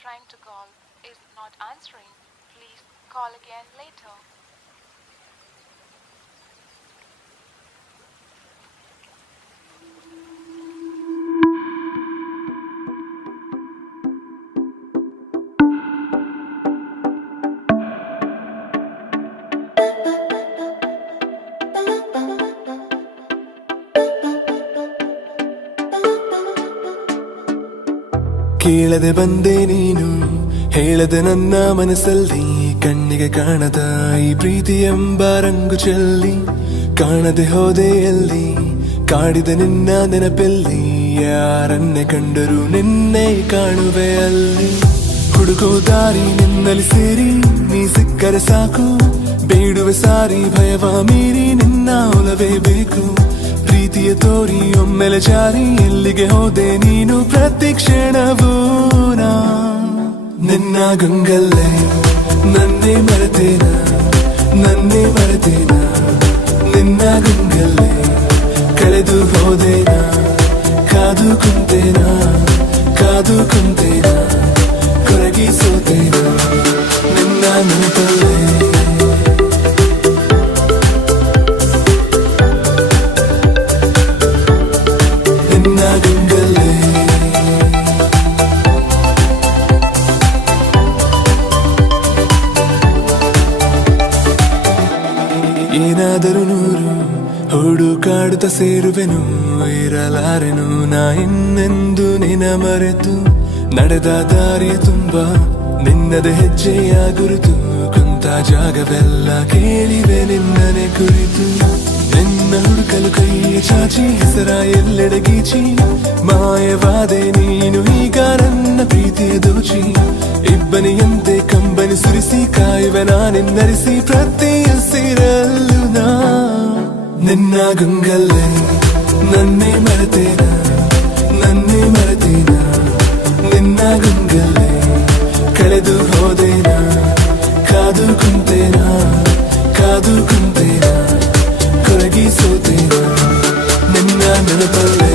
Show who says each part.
Speaker 1: trying to call is not answering. Please call again later.
Speaker 2: ಕೇಳದೆ ಬಂದೆ ನೀನು, ಹೇಳದೆ ನನ್ನ ಮನಸ್ಸಲ್ಲಿ ಕಣ್ಣಿಗೆ ಕಾಣದ ಈ ಪ್ರೀತಿ ಎಂಬ ರಂಗು ಚೆಲ್ಲಿ, ಕಾಣದೆ ಹೋದೆ ಎಲ್ಲಿ, ಕಾಡಿದ ನಿನ್ನ ನೆನಪೆಲ್ಲಿ, ಯಾರನ್ನೇ ಕಂಡರು ನಿನ್ನೆ ಕಾಣುವೆ ಅಲ್ಲಿ. ಹುಡುಗೋ ದಾರಿ ನಿನ್ನಲ್ಲಿ ಸೇರಿ, ನೀ ಸಿಕ್ಕರೆ ಸಾಕು, ಬೇಡುವೆ ಸಾರಿ ಭಯವ ಮೀರಿ ನಿನ್ನ ಒಲವೇ ಬೇಕು, ಪ್ರೀತಿಯ ತೋರಿ ಒಮ್ಮೆಲೆ ಜಾರಿ, ಎಲ್ಲಿಗೆ ಹೋದೆ ನೀನು ಪ್ರತಿ ಕ್ಷಣವೂ ನಾ. ನಿನ್ನ ಗಂಗಲ್ಲೇ, ನನ್ನೇ ಮರೆತೇನ? ನನ್ನೇ ಮರೆತೇನ? ನಿನ್ನ ಗಂಗಲ್ಲೇ, ಕಳೆದು ಹೋದೇನ? ಕಾದು ಕುಂತೇನ? ಕಾದು ಕುಂತೇನ? ಕೊರಗಿ ಏನಾದರೂ ನೂರು ಹುಡುಕಾಡುತ್ತ ಸೇರುವೆನು, ಇರಲಾರೆನು. ನಾ ಇನ್ನೆಂದು ನಿನ ಮರೆತು ನಡೆದ ದಾರಿಯ ತುಂಬ, ನಿನ್ನದ ಹೆಜ್ಜೆಯ ಗುರುತು. ಕುಂತ ಜಾಗವೆಲ್ಲ ಕೇಳಿವೆ ನಿನ್ನನೆ ಕುರಿತು. ನಿನ್ನ ಹುಡುಕಲು ಕೈಯ ಚಾಚಿ, ಹೆಸರ ಎಲ್ಲೆಡೆ ಗೀಚಿ. ಮಾಯವಾದೆ ನೀನು, ಈಗ ನನ್ನ ಪ್ರೀತಿಯ ದೋಚಿ. ಇಬ್ಬನಿಯಂತೆ ಕಂಬನಿ ಸುರಿಸಿ, ಕಾಯುವೆ ನಾನೆನ್ನರಿಸಿ ನಿನ್ನ ಗಂಗಲ್ಲೇ ನನ್ನೇ ಮರೆತೇನ ನನ್ನೇ ಮರೆತೇನ ನಿನ್ನ ಗಂಗಲ್ಲೇ ಕಳೆದು ಹೋದೇನ ಕಾದು ಕುಂತೇನ ಕಾದು ಕುಂತೇನ ಕೊರಗಿ ಸೋತೇನ ನಿನ್ನ ನೆನಪಲ್ಲೇ